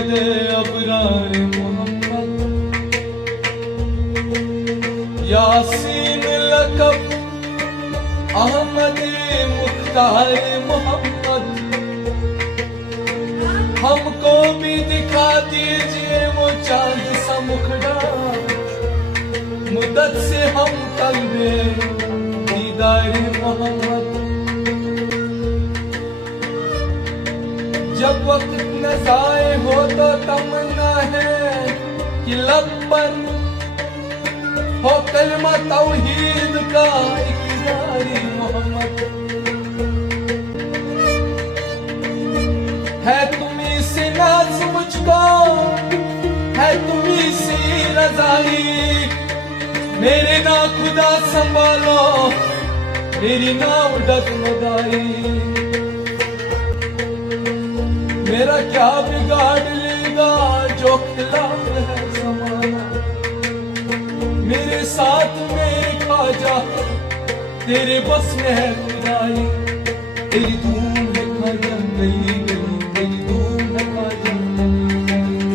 मोहम्मद अबरार मोहम्मद यासीन लकब अहमद मुख्तार मोहम्मद हमको भी दिखा दीजिए वो चांद सा मुखड़ा मुद्दत से हम तलबे दीदार मोहम्मद जब वक्त न जाए हो तो तमन्ना है कि लब पर हो कलमा तौहीद का इकरारी मोहम्मद है तुम्ही से नाज मुझको है तुम्ही से रजाई मेरे ना खुदा संभालो मेरी ना उड़त मदाई मेरा क्या बिगाड़ लेगा जो खिलाफ है समाना मेरे साथ मेरे ख्वाजा तेरे बस में है खुदाई तेरी धूम है ख्वाजा गली गली तेरी धूम है ख्वाजा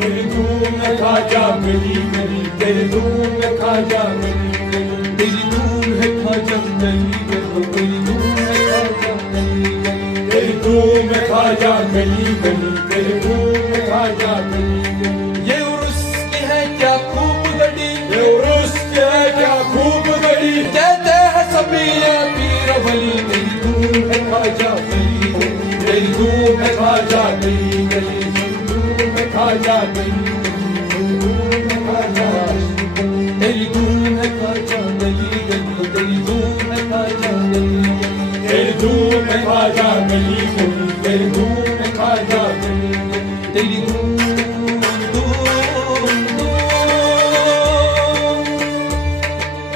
तेरी धूम है ख्वाजा गली गली तेरी धूम है ख्वाजा गली गली तेरी धूम है ख्वाजा गली गली तेरी धूम है ख्वाजा गली गली तेरी धूम है ख्वाजा गली गली तेरी धूम है ख्वाजा गली गली ये उर्स की है क्या खूब गड़ी ये उर्स की है क्या खूब गड़ी कहते हैं सभी ये पीर वली तेरी धूम है ख्वाजा गली गली तेरी धूम है ख्वाजा गली गली तेरी धूम है ख्वाजा गली तेरी धूम है ख्वाजा गली गली तेरी धूम है ख्वाजा गली गली तेरी धूम है ख्वाजा गली गली तेरी धूम है ख्वाजा गली गली तेरी धूम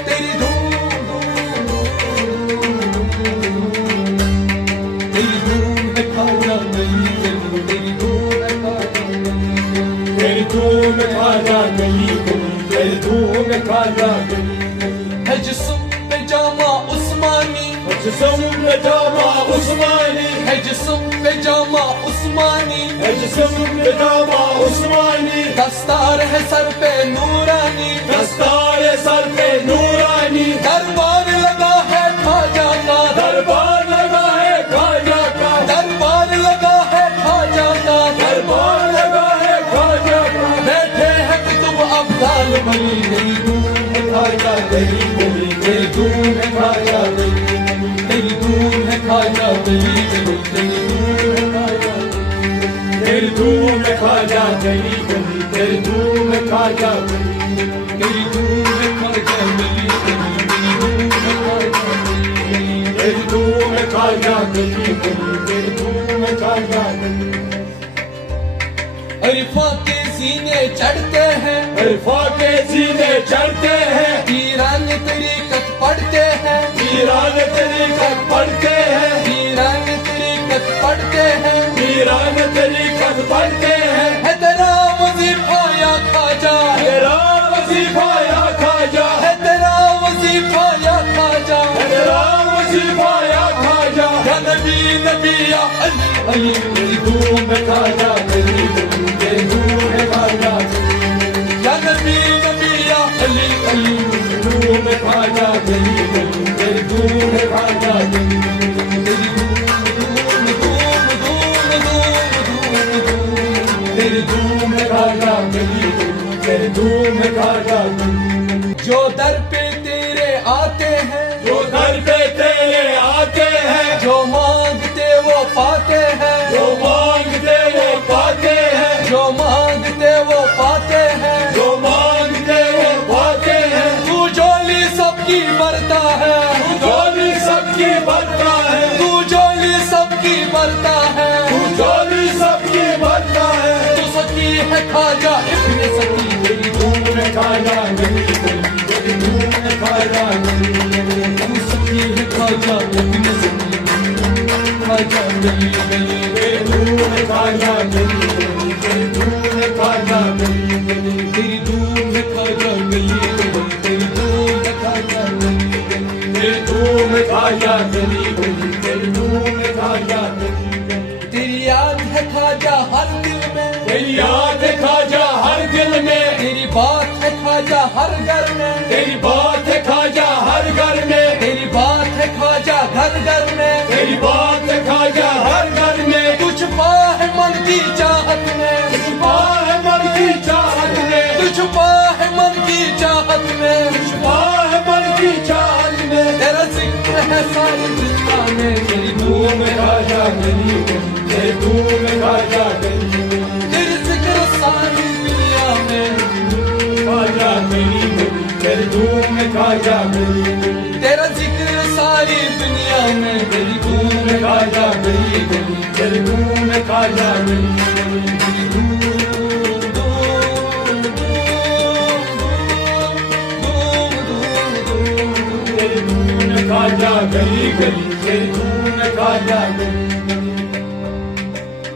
तेरी धूम तेरी धूम है ख्वाजा गली गली तेरी धूम है ख्वाजा गली तेरी धूम है ख्वाजा गली गली तेरी धूम है ख्वाजा गली है जिस्म पे जामा उस्मानी है जिस्म पे जामा उस्मानी है जिस्म पे जामा उस्मानी है जिस्म पे जामा उस्मानी दस्तार है सर पे नूरानी दस्तार है सर पे नूरानी दरबार लगा है ख्वाजा का दरबार लगा है ख्वाजा का दरबार लगा है ख्वाजा का दरबार लगा है ख्वाजा का बैठे हैं कुतुब अब्दाल बनी तेरी धूम है ख्वाजा गली गली तेरी धूम है ख्वाजा गली गली तेरी धूम है ख्वाजा गली गली तेरी धूम है ख्वाजा तेरी धूम है ख्वाजा गली गली तेरी धूम है ख्वाजा गली तेरी धूम है ख्वाजा गली गली तेरी धूम है ख्वाजा गली गली तेरी धूम है ख्वाजा गली अरिफा के सीने चढ़ते हैं अरिफा के सीने चढ़ते हैं पीरान तरीकत पढ़ते हैं पीरान तरीकत पढ़ते हैं पीरान तरीकत पढ़ते हैं पीरान तरीकत पढ़ते हैं है तेरा वजीफा या ख्वाजा तेरा वजीफा या ख्वाजा है तेरा वजीफा या ख्वाजा है तेरा वजीफा या ख्वाजा या नबी नबी या अली अली तेरी धूम है ख्वाजा गली गली तेरी धूम है ख्वाजा या नबी नबी या अली अली तेरी धूम है ख्वाजा गली गली तेरी धूम है ख्वाजा गली तेरी तेरी धूम है ख्वाजा गली गली तेरी धूम है ख्वाजा गली जो दर पे तेरे आते हैं जो दर पे तेरे आते हैं जो मांगते वो पाते हैं जो मांगते वो पाते हैं जो मांगते वो पाते हैं जो मांगते वो पाते हैं तू झोली सबकी भरता है तू झोली सबकी भरता है तू झोली सबकी भरता है तू झोली सबकी भरता है तू सकी है ख्वाजा इब्ने सकी तेरी धूम है ख्वाजा गली गली तेरी धूम है ख्वाजा गली गली तू सकी है ख्वाजा इब्ने सकी ख्वाजा गली गली तेरी धूम है ख्वाजा गली गली तेरी धूम है ख्वाजा गली गली तेरी धूम है ख्वाजा गली गली तेरी धूम है ख्वाजा गली गली तेरी धूम है ख्वाजा गली गली तेरी धूम है ख्वाजा गली गली तेरी याद है ख्वाजा हर दिल में तेरी याद ख्वाजा हर घर में, तेरी बात है ख्वाजा हर घर में, तेरी बात है ख्वाजा घर घर में, तेरी बात है ख्वाजा हर घर में। तू छुपा है मन की चाहत में, तू छुपा है मन की चाहत में, तू छुपा है मन की चाहत में, तू छुपा है मन की चाहत में। तेरा जिक्र है सारी दुनिया में, तेरी धूम है ख्वाजा गली गली, तेरी धूम है ख्वाजा गली गली, तेरी जिक्र सारी दुनिया में ख्वाजा गली गली, तेरी धूम है ख्वाजा गली गली, तेरा जिक्र सारी दुनिया में, तेरी धूम है ख्वाजा गली गली, तेरी धूम है ख्वाजा गली गली, तेरी धूम ख्वाजा गली गली, तेरी धूम ख्वाजा गली गली।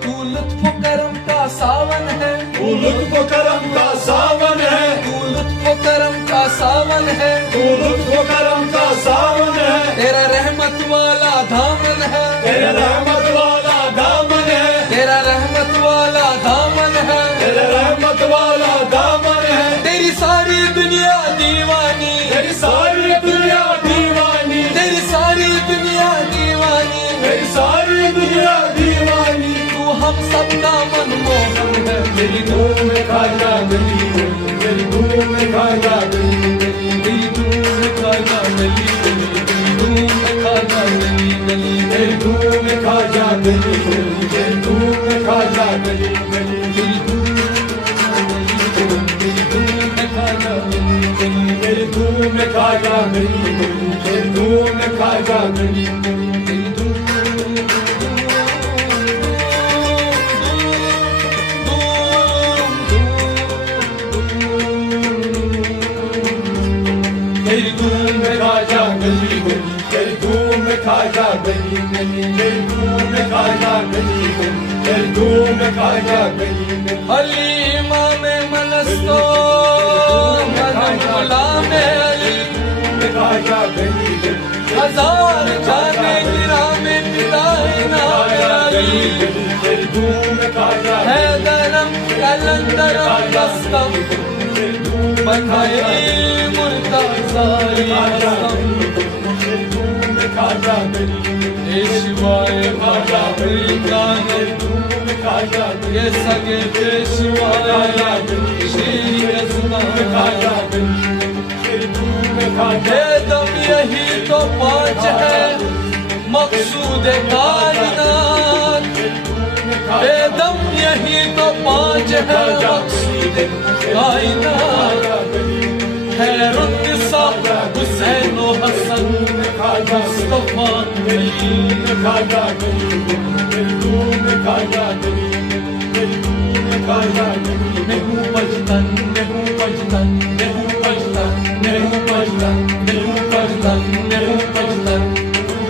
तू लुत्फ करम का सावन है, तू लुत्फ करम का सावन है, तू लुत्फ करम का सावन है, तू लुत्फ करम का सावन है। तेरा रहमत वाला दामन है, तेरा रहमत वाला दामन है, तेरा रहमत वाला दामन है, तेरा रहमत वाला दामन है। तेरी सारी दुनिया दीवानी, तेरी सारी दुनिया दीवानी, तेरी सारी दुनिया दीवानी, तेरी सारी दुनिया दीवानी। तू हम सबका मनमोहन है, तेरी धूम में ख्वाजा गली गली, तेरी धूम में ख्वाजा गली गली, तेरी धूम में ख्वाजा गली गली, तेरी धूम में ख्वाजा गली गली, तेरी धूम में ख्वाजा गली गली, तेरी धूम में ख्वाजा गली गली, तेरी धूम में ख्वाजा गली गली, तेरी धूम में ख्वाजा गली गली, तेरी धूम में ख्वाजा गली गली, तेरी धूम तेरी धूम में ख्वाजा गली गली, तेरी धूम में ख्वाजा गली गली, तेरी धूम में ख्वाजा गली गली, तेरी धूम में ख्वाजा गली गली। अली इमाम मनस्तो गुलाम अली में ख्वाजा गली गली, हजार जाने गिरा में पिताई नाम अली, तेरी धूम में ख्वाजा है दरम कलंदरम दस्तम बनाए मुर्तज़ाई ख्वाजा गली शिवाय ख्वाजा गली, ये सगे पेशवाया श्री ख्वाजा दम यही तो पाँच है मकसूद कायनात, बेदम यही तो पाँच है मकसूद कायनात। खैरुन्निसा हुसैन व हसन मुस्तफा अली ख्वाजा गली, तेरी धूम ख्वाजा गली, तेरी धूम ख्वाजा गली। मैं हूँ पजतन, मैं हूँ पजतन, मैं हूँ पजतन, मैं हूँ पजतन, मैं हूँ पजतन, मैं हूँ पजतन, मैं हूँ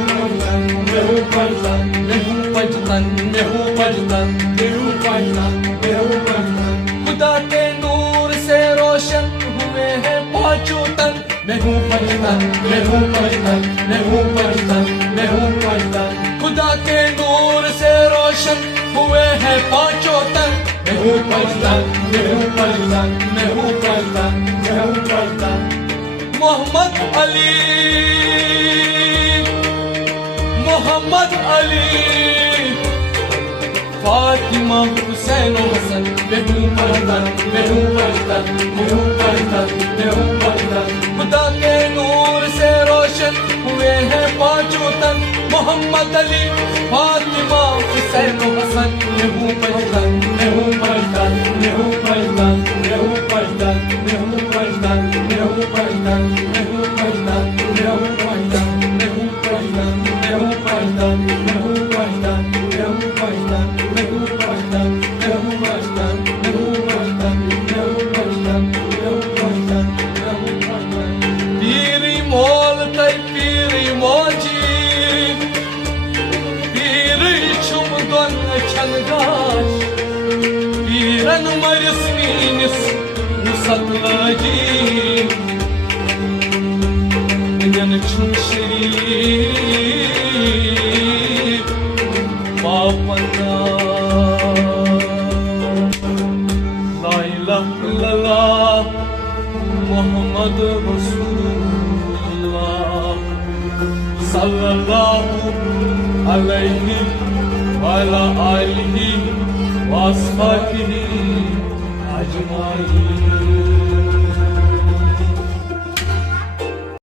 पजतन, मैं हूँ पजतन, मैं हूँ पजतन, मैं हूँ पजतन, मैं हूँ पजतन। खुदा के नूर से रोशन हुए हैं पांचों तन। मैं हूँ पजतन, मैं हूँ पजतन, मैं हूँ पजतन, मैं हूँ पजतन। खुदा के नूर से रोशन हुए हैं पांचों तन। मैं हूँ पजतन, मैं हूँ पजतन, मैं हूँ पजतन, मैं हूँ पजतन। मोहम्मद अली, मोहम्मद अली, फातिमा हुसैन हसन। मैं हूँ पजतन, मैं हूँ पजतन, मैं हूँ पजतन, मैं हूँ पजतन। खुदा के नूर से रोशन हुए हैं पांचों तन। मोहम्मद अली, फातिमा हुसैन हसन। मैं हूँ पजतन, मैं हूँ पजतन, मैं हूँ पजतन, मैं हूँ पजतन, मैं हूँ पजतन, मैं हूँ पजतन, मैं हूँ पजतन, मैं हूँ पजतन, मैं हूँ पजतन, मैं हूँ पजतन, मैं हूँ पजतन, मैं हूँ पजतन, मैं हूँ पजतन, मैं हूँ पजतन, मैं हूँ पजतन, मैं हूँ पजतन, मैं हूँ पजतन, मैं हूँ पजतन। पीरी मोल तय पीरी मोजी, पीरी छुम दोन छनगाश, पीरन मरिस मीनिस मुसतलाजी, जन छुम शरीफ पापना। ला इलाहा इल्लल्लाह Muhammed Resulullah sallallahu aleyhi ve ala alihi ve ashabihi ecmaîn.